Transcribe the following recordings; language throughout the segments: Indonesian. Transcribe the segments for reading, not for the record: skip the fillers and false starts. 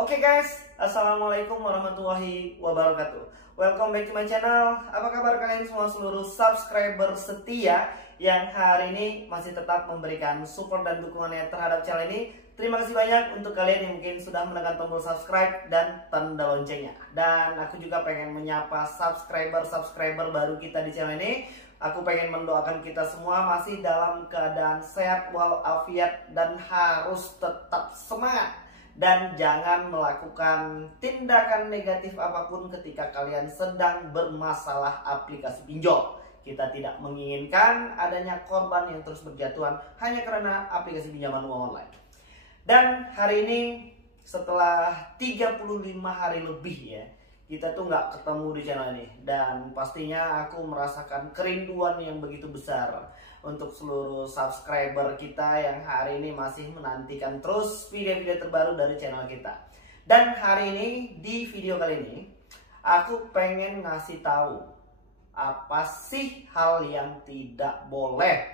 Oke guys, Assalamualaikum warahmatullahi wabarakatuh. Welcome back to my channel. Apa kabar kalian semua seluruh subscriber setia yang hari ini masih tetap memberikan support dan dukungannya terhadap channel ini. Terima kasih banyak untuk kalian yang mungkin sudah menekan tombol subscribe dan tanda loncengnya. Dan aku juga pengen menyapa subscriber baru kita di channel ini. Aku pengen mendoakan kita semua masih dalam keadaan sehat walafiat dan harus tetap semangat. Dan jangan melakukan tindakan negatif apapun ketika kalian sedang bermasalah aplikasi pinjol. Kita tidak menginginkan adanya korban yang terus berjatuhan hanya karena aplikasi pinjaman uang online. Dan hari ini setelah 35 hari lebih ya, kita tuh nggak ketemu di channel ini. Dan pastinya aku merasakan kerinduan yang begitu besar untuk seluruh subscriber kita yang hari ini masih menantikan terus video-video terbaru dari channel kita. Dan hari ini, di video kali ini, aku pengen ngasih tahu apa sih hal yang tidak boleh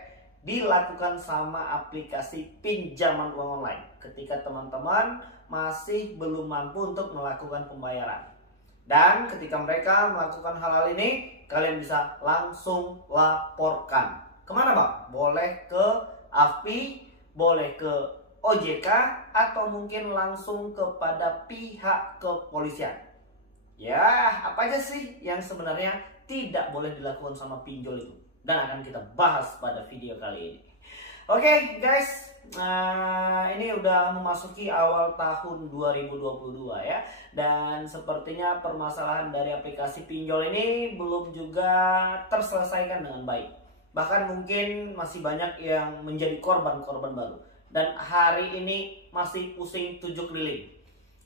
dilakukan sama aplikasi pinjaman uang online ketika teman-teman masih belum mampu untuk melakukan pembayaran. Dan ketika mereka melakukan hal-hal ini, kalian bisa langsung laporkan. Kemana bang? Boleh ke AFPI, boleh ke OJK, atau mungkin langsung kepada pihak kepolisian. Ya, apa aja sih yang sebenarnya tidak boleh dilakukan sama pinjol itu? Dan akan kita bahas pada video kali ini. Oke guys, ini udah memasuki awal tahun 2022 ya. Dan sepertinya permasalahan dari aplikasi pinjol ini belum juga terselesaikan dengan baik. Bahkan mungkin masih banyak yang menjadi korban-korban baru. Dan hari ini masih pusing 7 keliling.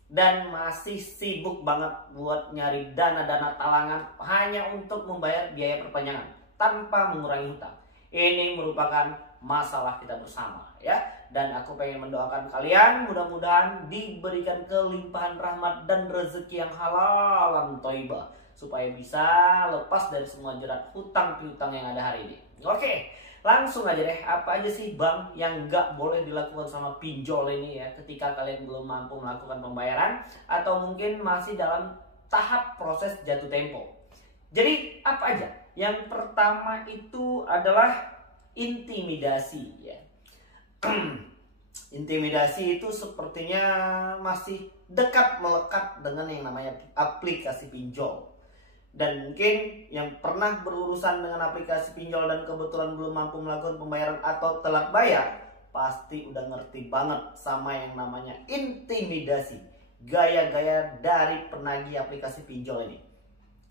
Dan masih sibuk banget buat nyari dana-dana talangan hanya untuk membayar biaya perpanjangan tanpa mengurangi hutang. Ini merupakan masalah kita bersama ya. Dan aku pengen mendoakan kalian mudah-mudahan diberikan kelimpahan rahmat dan rezeki yang halal dan thayyibah supaya bisa lepas dari semua jerat hutang piutang yang ada hari ini. Oke, langsung aja deh, apa aja sih bang yang nggak boleh dilakukan sama pinjol ini ya ketika kalian belum mampu melakukan pembayaran atau mungkin masih dalam tahap proses jatuh tempo. Jadi apa aja? Yang pertama itu adalah intimidasi ya. Intimidasi itu sepertinya masih dekat melekat dengan yang namanya aplikasi pinjol. Dan mungkin yang pernah berurusan dengan aplikasi pinjol dan kebetulan belum mampu melakukan pembayaran atau telat bayar, pasti udah ngerti banget sama yang namanya intimidasi, gaya-gaya dari penagih aplikasi pinjol ini.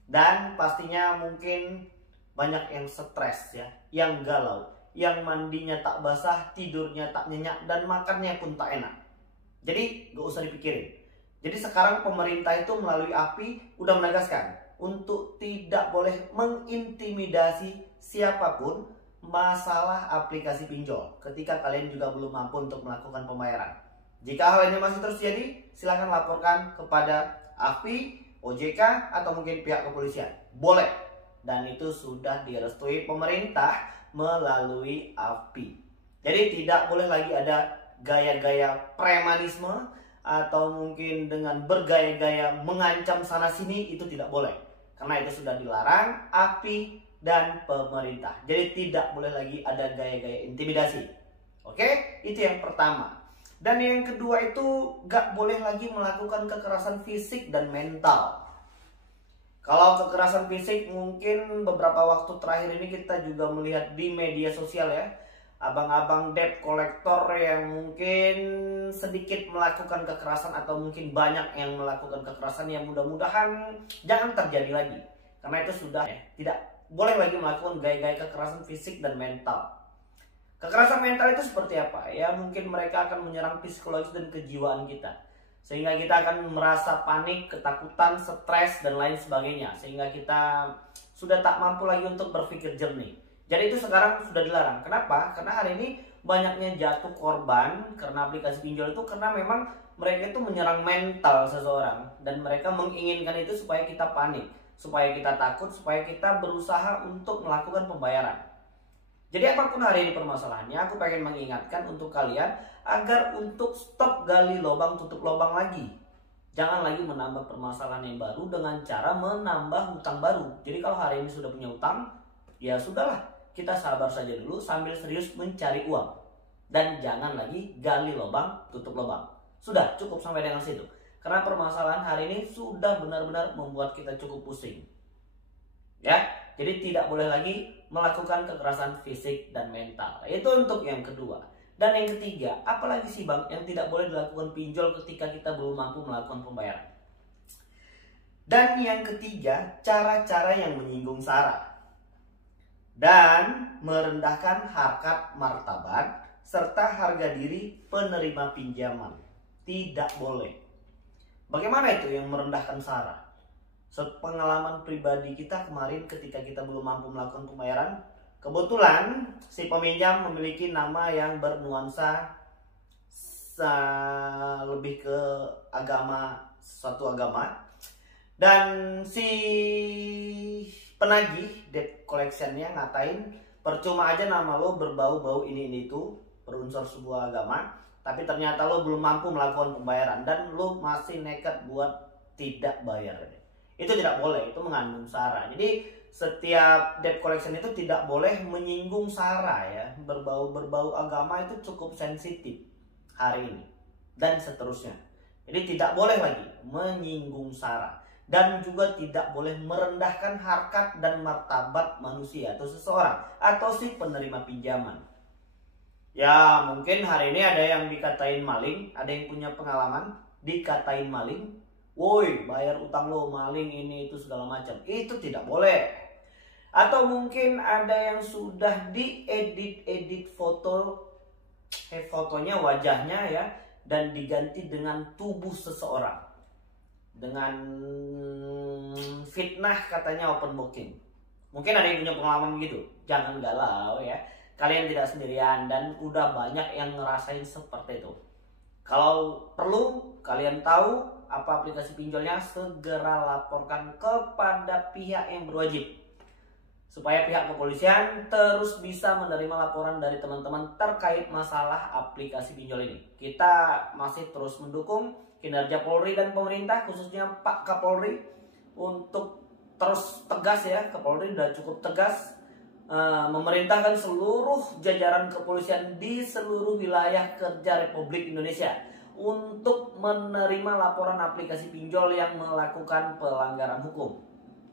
Dan pastinya mungkin banyak yang stres ya, yang galau, yang mandinya tak basah, tidurnya tak nyenyak, dan makannya pun tak enak. Jadi gak usah dipikirin. Jadi sekarang pemerintah itu melalui AFPI udah menegaskan untuk tidak boleh mengintimidasi siapapun masalah aplikasi pinjol ketika kalian juga belum mampu untuk melakukan pembayaran. Jika hal ini masih terjadi, silahkan laporkan kepada AFPI, OJK, atau mungkin pihak kepolisian. Boleh. Dan itu sudah direstui pemerintah melalui AFPI. Jadi tidak boleh lagi ada gaya-gaya premanisme atau mungkin dengan bergaya-gaya mengancam sana sini, itu tidak boleh. Karena itu sudah dilarang AFPI dan pemerintah. Jadi tidak boleh lagi ada gaya-gaya intimidasi. Oke, itu yang pertama. Dan yang kedua itu gak boleh lagi melakukan kekerasan fisik dan mental. Kalau kekerasan fisik mungkin beberapa waktu terakhir ini kita juga melihat di media sosial ya. Abang-abang debt collector yang mungkin sedikit melakukan kekerasan atau mungkin banyak yang melakukan kekerasan, yang mudah-mudahan jangan terjadi lagi. Karena itu sudah ya, tidak boleh lagi melakukan gaya-gaya kekerasan fisik dan mental. Kekerasan mental itu seperti apa? Ya mungkin mereka akan menyerang psikologis dan kejiwaan kita. Sehingga kita akan merasa panik, ketakutan, stres, dan lain sebagainya. Sehingga kita sudah tak mampu lagi untuk berpikir jernih. Jadi itu sekarang sudah dilarang. Kenapa? Karena hari ini banyaknya jatuh korban karena aplikasi pinjol itu karena memang mereka itu menyerang mental seseorang. Dan mereka menginginkan itu supaya kita panik, supaya kita takut, supaya kita berusaha untuk melakukan pembayaran. Jadi apapun hari ini permasalahannya, aku pengen mengingatkan untuk kalian agar untuk stop gali lubang tutup lubang lagi. Jangan lagi menambah permasalahan yang baru dengan cara menambah hutang baru. Jadi kalau hari ini sudah punya hutang, ya sudahlah, kita sabar saja dulu sambil serius mencari uang. Dan jangan lagi gali lubang, tutup lubang. Sudah, cukup sampai dengan situ. Karena permasalahan hari ini sudah benar-benar membuat kita cukup pusing. Ya, jadi tidak boleh lagi melakukan kekerasan fisik dan mental. Itu untuk yang kedua. Dan yang ketiga, apalagi sih Bang yang tidak boleh dilakukan pinjol ketika kita belum mampu melakukan pembayaran? Dan yang ketiga, cara-cara yang menyinggung sara dan merendahkan harkat martabat serta harga diri penerima pinjaman. Tidak boleh. Bagaimana itu yang merendahkan sara? Pengalaman pribadi kita kemarin ketika kita belum mampu melakukan pembayaran, kebetulan si peminjam memiliki nama yang bernuansa lebih ke agama, suatu agama, dan si penagih debt collectionnya ngatain percuma aja nama lo berbau-bau ini itu berunsur sebuah agama, tapi ternyata lo belum mampu melakukan pembayaran dan lo masih nekat buat tidak bayar. Itu tidak boleh, itu mengandung sara. Jadi setiap debt collection itu tidak boleh menyinggung sara ya. Berbau agama itu cukup sensitif hari ini dan seterusnya. Jadi tidak boleh lagi menyinggung sara dan juga tidak boleh merendahkan harkat dan martabat manusia atau seseorang atau si penerima pinjaman. Ya mungkin hari ini ada yang dikatain maling, ada yang punya pengalaman dikatain maling. Woi, bayar utang lo, maling ini itu segala macam. Itu tidak boleh. Atau mungkin ada yang sudah diedit fotonya, wajahnya ya, dan diganti dengan tubuh seseorang. Dengan fitnah katanya open booking. Mungkin ada yang punya pengalaman begitu. Jangan galau ya. Kalian tidak sendirian dan udah banyak yang ngerasain seperti itu. Kalau perlu kalian tahu apa aplikasi pinjolnya, segera laporkan kepada pihak yang berwajib supaya pihak kepolisian terus bisa menerima laporan dari teman-teman terkait masalah aplikasi pinjol ini. Kita masih terus mendukung kinerja Polri dan pemerintah, khususnya Pak Kapolri, untuk terus tegas ya. Kapolri sudah cukup tegas memerintahkan seluruh jajaran kepolisian di seluruh wilayah kerja Republik Indonesia untuk menerima laporan aplikasi pinjol yang melakukan pelanggaran hukum.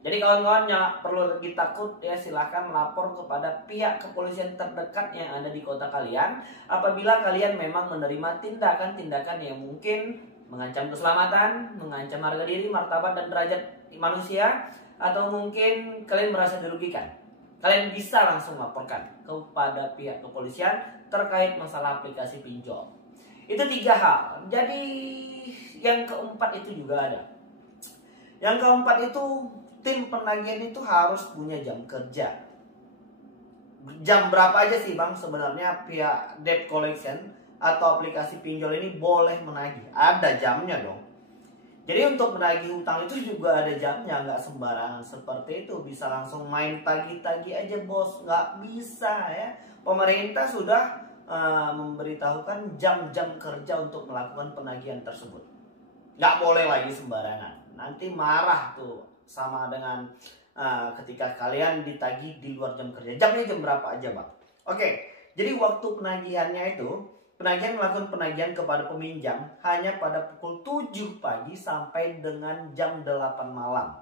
Jadi kawan-kawan yang perlu lagi takut ya, silahkan lapor kepada pihak kepolisian terdekat yang ada di kota kalian apabila kalian memang menerima tindakan-tindakan yang mungkin mengancam keselamatan, mengancam harga diri, martabat dan derajat manusia, atau mungkin kalian merasa dirugikan. Kalian bisa langsung laporkan kepada pihak kepolisian terkait masalah aplikasi pinjol. Itu 3 hal. Jadi yang keempat itu juga ada. Yang keempat itu tim penagihan itu harus punya jam kerja. Jam berapa aja sih Bang sebenarnya pihak debt collection atau aplikasi pinjol ini boleh menagih? Ada jamnya dong. Jadi untuk menagih hutang itu juga ada jamnya, nggak sembarangan seperti itu bisa langsung main tagih-tagih aja bos, nggak bisa ya. Pemerintah sudah memberitahukan jam-jam kerja untuk melakukan penagihan tersebut. Nggak boleh lagi sembarangan, nanti marah tuh sama dengan ketika kalian ditagih di luar jam kerja. Jamnya jam berapa aja Bang? Oke, jadi waktu penagihannya itu penagihan melakukan penagihan kepada peminjam hanya pada pukul 7 pagi sampai dengan jam 8 malam.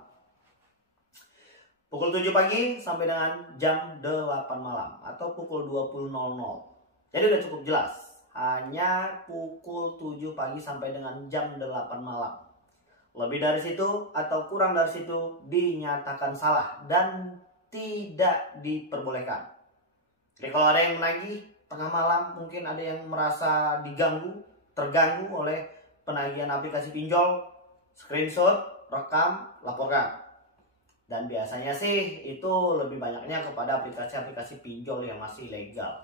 Pukul 7 pagi sampai dengan jam 8 malam atau pukul 20.00. Jadi udah cukup jelas. Hanya pukul 7 pagi sampai dengan jam 8 malam. Lebih dari situ atau kurang dari situ dinyatakan salah dan tidak diperbolehkan. Jadi kalau ada yang menagih tengah malam, mungkin ada yang merasa terganggu oleh penagihan aplikasi pinjol, screenshot, rekam, laporkan. Dan biasanya sih itu lebih banyaknya kepada aplikasi-aplikasi pinjol yang masih legal.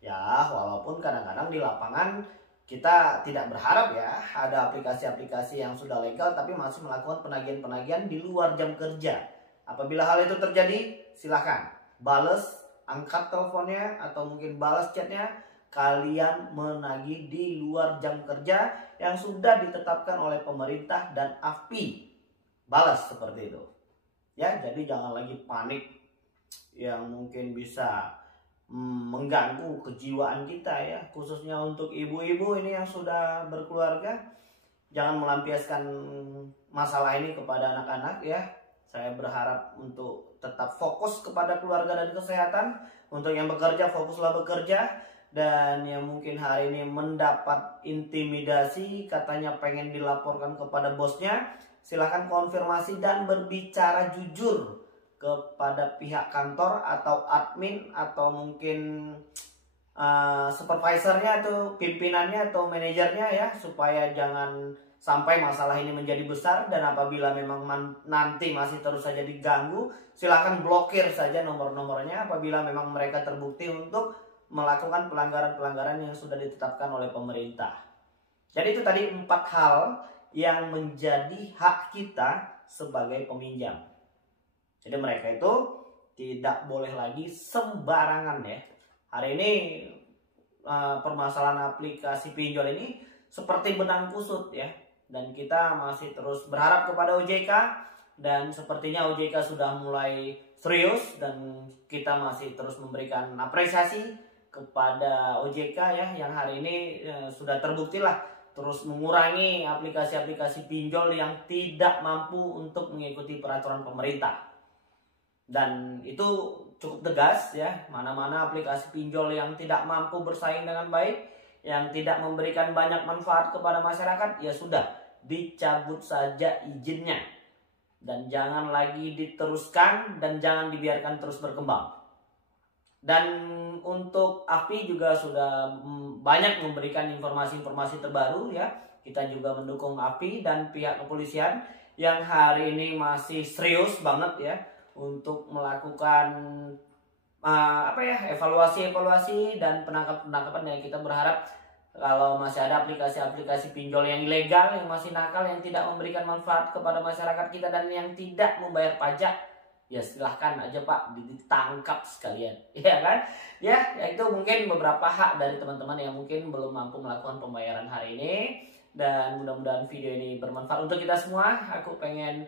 Ya, walaupun kadang-kadang di lapangan kita tidak berharap ya ada aplikasi-aplikasi yang sudah legal tapi masih melakukan penagihan-penagihan di luar jam kerja. Apabila hal itu terjadi, silakan bales, angkat teleponnya atau mungkin balas chatnya. Kalian menagih di luar jam kerja yang sudah ditetapkan oleh pemerintah dan AFPI. Balas seperti itu. Ya, jadi jangan lagi panik yang mungkin bisa mengganggu kejiwaan kita ya, khususnya untuk ibu-ibu ini yang sudah berkeluarga. Jangan melampiaskan masalah ini kepada anak-anak ya. Saya berharap untuk tetap fokus kepada keluarga dan kesehatan. Untuk yang bekerja, fokuslah bekerja. Dan yang mungkin hari ini mendapat intimidasi, katanya pengen dilaporkan kepada bosnya, silahkan konfirmasi dan berbicara jujur kepada pihak kantor atau admin atau mungkin supervisornya atau pimpinannya atau manajernya ya, supaya jangan sampai masalah ini menjadi besar. Dan apabila memang nanti masih terus saja diganggu, silahkan blokir saja nomor-nomornya apabila memang mereka terbukti untuk melakukan pelanggaran-pelanggaran yang sudah ditetapkan oleh pemerintah. Jadi itu tadi 4 hal yang menjadi hak kita sebagai peminjam. Jadi mereka itu tidak boleh lagi sembarangan ya. Hari ini permasalahan aplikasi pinjol ini seperti benang kusut ya. Dan kita masih terus berharap kepada OJK. Dan sepertinya OJK sudah mulai serius. Dan kita masih terus memberikan apresiasi kepada OJK ya. Yang hari ini sudah terbukti lah terus mengurangi aplikasi-aplikasi pinjol yang tidak mampu untuk mengikuti peraturan pemerintah. Dan itu cukup tegas ya, mana-mana aplikasi pinjol yang tidak mampu bersaing dengan baik, yang tidak memberikan banyak manfaat kepada masyarakat, ya sudah, dicabut saja izinnya. Dan jangan lagi diteruskan dan jangan dibiarkan terus berkembang. Dan untuk AFPI juga sudah banyak memberikan informasi-informasi terbaru ya. Kita juga mendukung AFPI dan pihak kepolisian yang hari ini masih serius banget ya untuk melakukan evaluasi dan penangkapan yang kita berharap kalau masih ada aplikasi-aplikasi pinjol yang ilegal, yang masih nakal, yang tidak memberikan manfaat kepada masyarakat kita dan yang tidak membayar pajak, ya silahkan aja Pak ditangkap sekalian, ya kan? Ya itu mungkin beberapa hak dari teman-teman yang mungkin belum mampu melakukan pembayaran hari ini. Dan mudah-mudahan video ini bermanfaat untuk kita semua. Aku pengen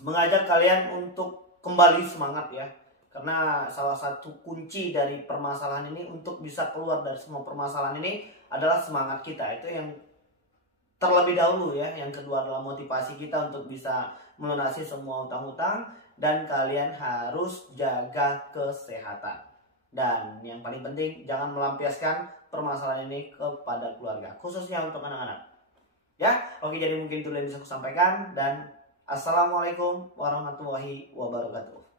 mengajak kalian untuk kembali semangat ya. Karena salah satu kunci dari permasalahan ini untuk bisa keluar dari semua permasalahan ini adalah semangat kita. Itu yang terlebih dahulu ya. Yang kedua adalah motivasi kita untuk bisa melunasi semua utang-utang. Dan kalian harus jaga kesehatan. Dan yang paling penting, jangan melampiaskan permasalahan ini kepada keluarga, khususnya untuk anak-anak. Ya, oke, jadi mungkin itu yang bisa aku sampaikan. Dan assalamualaikum warahmatullahi wabarakatuh.